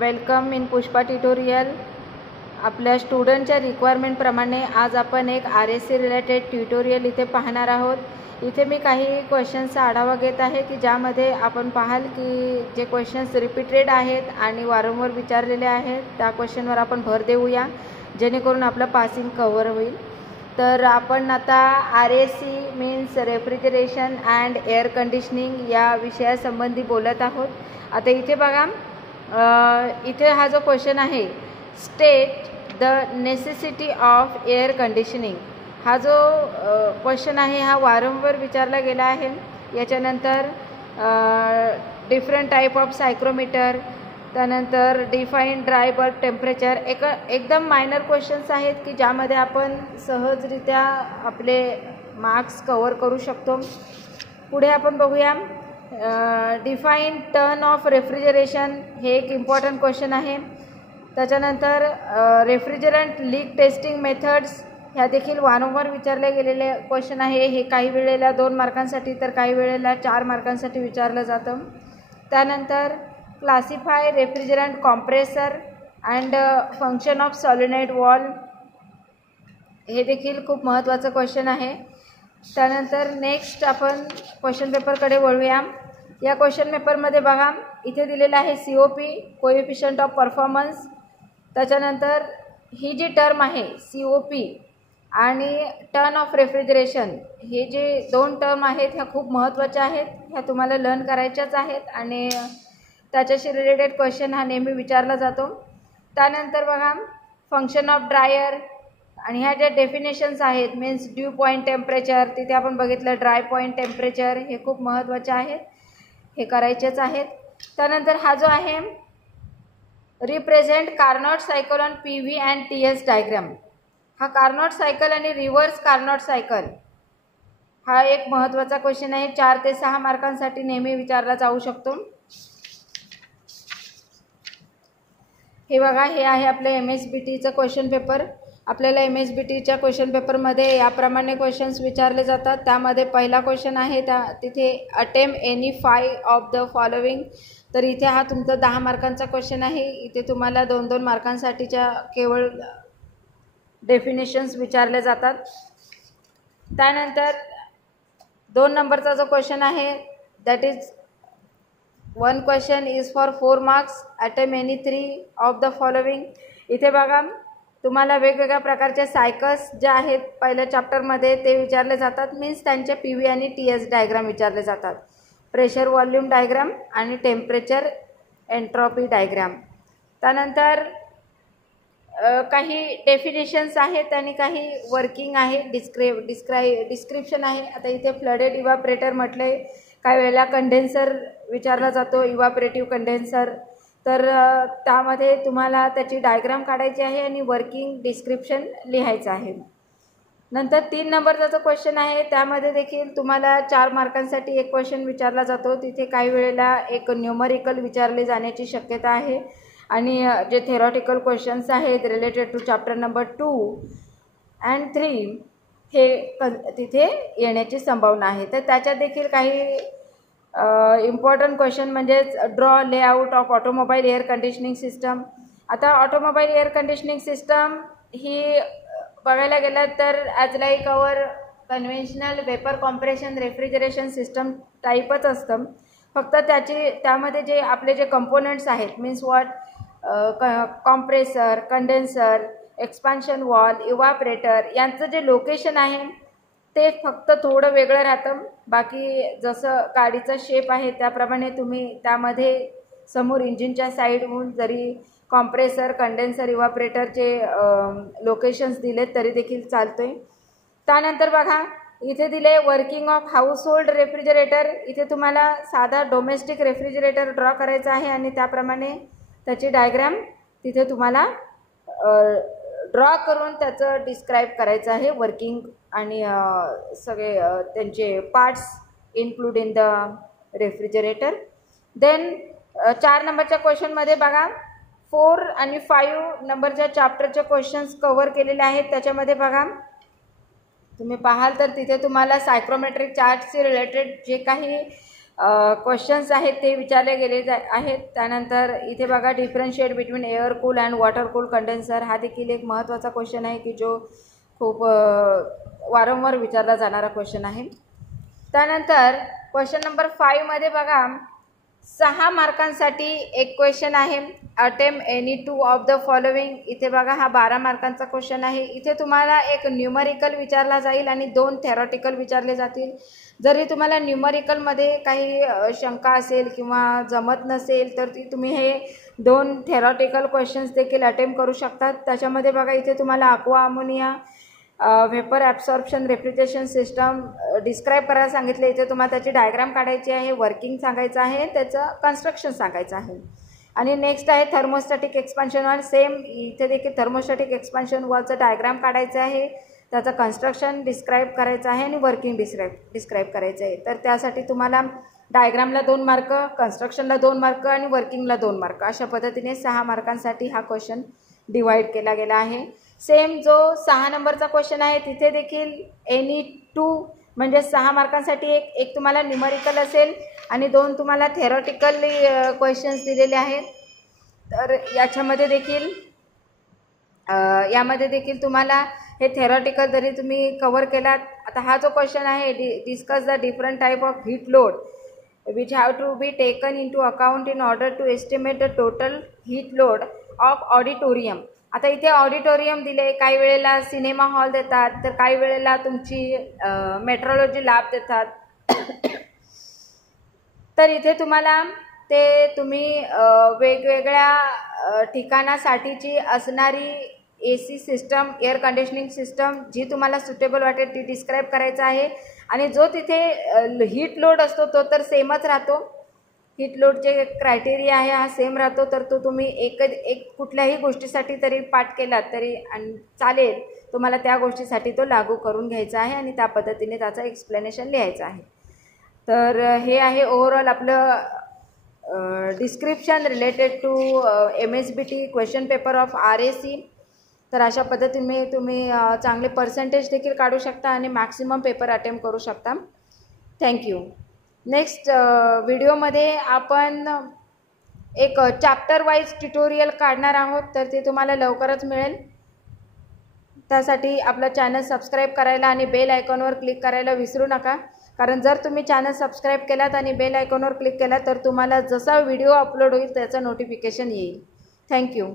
Welcome in Pushpa tutorial. आपल्या स्टुडंटच्या रिक्वायरमेंटप्रमाणे आज आपण एक RSC रिलेटेड ट्युटोरियल इथे पाहणार आहोत। इथे मी काही क्वेश्चन्सचा आढावा घेत आहे की ज्यामध्ये आपण पाहाल की जे क्वेश्चन्स रिपीटेड आहेत आणि वारंवार विचारलेले आहेत त्या क्वेश्चनवर आपण भर देऊया जेणेकरून आपलं पासिंग कव्हर होईल। तर आपण आता RSC means refrigeration and air conditioning या विषयासंबंधी बोलत आहोत। आता इथे बघा, इथे हा जो क्वेश्चन आहे, state the necessity of air conditioning, हा जो क्वेश्चन आहे हा वारंवार विचारला गेला आहे। याच्यानंतर डिफरंट टाईप ऑफ सायक्रोमीटर, त्यानंतर डिफाईन ड्राय बल्ब टेम्परेचर, एकदम मायनर क्वेश्चन्स आहेत की ज्यामध्ये आपण सहजरित्या आपले मार्क्स कव्हर करू शकतो। पुढे आपण बघूया, डिफाईन टर्न ऑफ रेफ्रिजरेशन, हे एक इम्पॉर्टंट क्वेश्चन आहे। त्याच्यानंतर रेफ्रिजरंट लीक टेस्टिंग मेथड्स, ह्या देखील वारंवार विचारले गेलेले क्वेश्चन आहे। हे काही वेळेला 2 मार्कांसाठी तर काही वेळेला 4 मार्कांसाठी विचारलं जातं। त्यानंतर classify refrigerant compressor and function of solenoid valve, हे देखील खूप महत्त्वाचं क्वेश्चन आहे। त्यानंतर नेक्स्ट आपण क्वेश्चन पेपरकडे वळूया। या क्वेश्चन पेपरमध्ये बघा, इथे दिलेलं आहे COP, कोएफिशियंट ऑफ परफॉर्मन्स। त्याच्यानंतर ही जी टर्म आहे COP आणि टर्न ऑफ रेफ्रिजरेशन, हे जे 2 टर्म आहेत ह्या खूप महत्त्वाच्या आहेत, ह्या तुम्हाला लर्न करायच्याच आहेत आणि त्याच्याशी रिलेटेड क्वेश्चन हा नेहमी विचारला जातो। त्यानंतर बघा, फंक्शन ऑफ ड्रायर आणि ह्या ज्या डेफिनेशन्स आहेत, मीन्स ड्यू पॉईंट टेम्परेचर, तिथे आपण बघितलं ड्राय पॉईंट टेम्परेचर, हे खूप महत्त्वाचे आहेत, हे करायचेच आहेत। त्यानंतर हा जो आहे represent Carnot cycle on PV and TS diagram, हा कार्नोट सायकल आणि रिव्हर्स कार्नोट सायकल हा एक महत्त्वाचा क्वेश्चन आहे। 4 ते 6 मार्कांसाठी नेहमी विचारला जाऊ शकतो। हे बघा, हे आहे आपलं MSBTचं क्वेश्चन पेपर। आपल्याला MSBTच्या क्वेश्चन पेपरमध्ये याप्रमाणे क्वेश्चन्स विचारले जातात। त्यामध्ये पहिला क्वेश्चन आहे तिथे attempt any 5 of the following, तर इथे हा तुमचा 10 मार्कांचा क्वेश्चन आहे। इथे तुम्हाला 2-2 मार्कांसाठीच्या केवळ डेफिनेशन्स विचारले जातात। त्यानंतर 2 नंबरचा जो क्वेश्चन आहे, that is 1 question is for 4 marks, attempt any 3 of the following. इथे बघा, तुम्हाला वेगवेगळ्या प्रकारचे सायकल्स जे आहेत पहिल्या चॅप्टरमध्ये ते विचारले जातात, मीन्स त्यांचे PV आणि TS डायग्राम विचारले जातात, प्रेशर व्हॉल्यूम डायग्राम आणि टेम्परेचर एंट्रॉपी डायग्राम। त्यानंतर काही डेफिनेशन्स आहेत आणि काही वर्किंग आहे, डिस्क्रिप्शन आहे। आता इथे फ्लडेड इव्हापरेटर म्हटले, काही वेळेला कंडेन्सर विचारला जातो, इव्हापरेटिव्ह कंडेन्सर, तर त्यामध्ये तुम्हाला त्याची डायग्राम काढायची आहे आणि वर्किंग डिस्क्रिप्शन लिहायचं आहे। नंतर 3 नंबरचा जो क्वेश्चन आहे त्यामध्ये देखील तुम्हाला 4 मार्कांसाठी एक क्वेश्चन विचारला जातो। तिथे काही वेळेला एक न्यूमरिकल विचारले जाण्याची शक्यता आहे आणि जे थेरॉटिकल क्वेश्चन्स आहेत related to chapter number 2 and 3 हे तिथे येण्याची संभावना आहे। तर त्याच्यात देखील काही इम्पॉर्टंट क्वेश्चन म्हणजेच draw layout of automobile air conditioning system. आता ऑटोमोबाईल एअर कंडिशनिंग सिस्टम ही बघायला गेलं तर as like our conventional vapour compression refrigeration system टाईपच असतं, फक्त त्यामध्ये जे आपले जे कंपोनंट्स आहेत, means what, compressor, condenser, expansion valve, evaporator, यांचं जे लोकेशन आहे ते फक्त थोडं वेगळं राहतं। बाकी जसं गाडीचा शेप आहे त्याप्रमाणे तुम्ही त्यामध्ये समोर इंजिनच्या साईडहून जरी कॉम्प्रेसर, कंडेन्सर, इव्हापरेटरचे लोकेशन्स दिलेत तरी देखील चालतोय। त्यानंतर बघा, इथे दिले वर्किंग ऑफ हाऊसहोल्ड रेफ्रिजरेटर। इथे तुम्हाला साधा डोमेस्टिक रेफ्रिजरेटर ड्रॉ करायचा आहे आणि त्याप्रमाणे त्याची डायग्राम तिथे तुम्हाला ड्रॉ करून त्याचं डिस्क्राईब करायचं आहे, वर्किंग आणि सगळे त्यांचे parts include in the refrigerator. Then 4 नंबरच्या क्वेश्चनमध्ये बघा, 4 आणि 5 नंबरच्या चॅप्टरचे क्वेश्चन्स कव्हर केलेले आहेत। त्याच्यामध्ये बघा, तुम्ही पाहाल तर तिथे तुम्हाला सायक्रोमेट्रिक चार्टशी रिलेटेड जे काही क्वेश्चन्स आहेत ते विचारले गेले आहेत. त्यानंतर इथे बघा differentiate between air cool and water cool condenser, हा देखील एक महत्त्वाचा क्वेश्चन आहे की जो खूप वारंवार विचारला जाणारा क्वेश्चन आहे. त्यानंतर क्वेश्चन नंबर 5 मध्ये बघा 6 मार्कांसाठी एक क्वेश्चन आहे, attempt any 2 of the following. इथे बघा हा 12 मार्कांचा क्वेश्चन आहे. इथे तुम्हाला एक न्यूमरिकल विचारला जाईल आणि 2 थेरॉटिकल विचारले जातील. जरी तुम्हाला न्यूमरिकलमध्ये काही शंका असेल किंवा जमत नसेल तर तुम्ही हे 2 थेरॉटिकल क्वेश्चन्स देखील अटेम्प्ट करू शकतात. त्याच्यामध्ये बघा इथे तुम्हाला aqua ammonia vapour absorption refrigeration system describe करायला सांगितले. इथे तुम्हाला त्याची डायग्राम काढायची आहे, वर्किंग सांगायचं आहे, त्याचं कन्स्ट्रक्शन सांगायचं आहे. आणि नेक्स्ट आहे थर्मोस्टॅटिक एक्सपान्शन वॉल. सेम इथे देखील थर्मोस्टॅटिक एक्सपान्शन वॉलचं डायग्राम काढायचं आहे, त्याचं कन्स्ट्रक्शन डिस्क्राईब करायचं आहे आणि वर्किंग डिस्क्राईब करायचं आहे. तर त्यासाठी तुम्हाला डायग्रामला 2 मार्क, कन्स्ट्रक्शनला 2 मार्क आणि वर्किंगला 2 मार्क, अशा पद्धतीने 6 मार्कांसाठी हा क्वेश्चन डिवाईड केला गेला आहे. सेम जो 6 नंबरचा क्वेश्चन आहे तिथे देखील एनी 2 म्हणजे 6 मार्कांसाठी एक तुम्हाला न्यूमरिकल असेल आणि 2 तुम्हाला थेरॉटिकली क्वेश्चन्स दिलेले आहेत. तर यामध्ये देखील तुम्हाला हे थेरॉटिकल जरी तुम्ही कव्हर केलात. आता हा जो क्वेश्चन आहे discuss the different type of heat load which have to be taken into account in order to estimate the total heat load of auditorium. आता इथे ऑडिटोरियम दिले, काही वेळेला सिनेमा हॉल देतात, तर काही वेळेला तुमची मेट्रोलॉजी लॅब देतात. तर इथे तुम्हाला ते तुम्ही वेगवेगळ्या ठिकाणासाठीची असणारी AC system, air conditioning system जी तुम्हाला सुटेबल वाटेल ती डिस्क्राईब करायचं आहे. आणि जो तिथे हीट लोड असतो तो तर सेमच राहतो, हीट लोड जे क्रायटेरिया आहे हा सेम राहतो. तर तो तुम्ही एक कुठल्याही गोष्टीसाठी तरी पाठ केलात तरी चालेल, तुम्हाला त्या गोष्टीसाठी तो लागू करून घ्यायचा आहे आणि त्या पद्धतीने त्याचं एक्सप्लेनेशन लिहायचं आहे. तर हे आहे ओव्हरऑल आपलं description related to MSBT question paper of RAC. तर अशा पद्धतीने तुम्ही चांगले पर्सेंटेज देखील काढू शकता आणि मॅक्सिमम पेपर अटेम्प्ट करू शकता. थँक्यू. नेक्स्ट व्हिडिओमध्ये आपण एक चॅप्टर वाईज ट्युटोरियल काढणार आहोत, तर ते तुम्हाला लवकरच मिळेल. त्यासाठी आपलं चॅनल सबस्क्राईब करायला आणि बेल आयकॉनवर क्लिक करायला विसरू नका, कारण जर तुम्ही चॅनल सबस्क्राईब केलात आणि बेल आयकॉनवर क्लिक केलात तर तुम्हाला जसा व्हिडिओ अपलोड होईल त्याचं नोटिफिकेशन येईल. थँक्यू.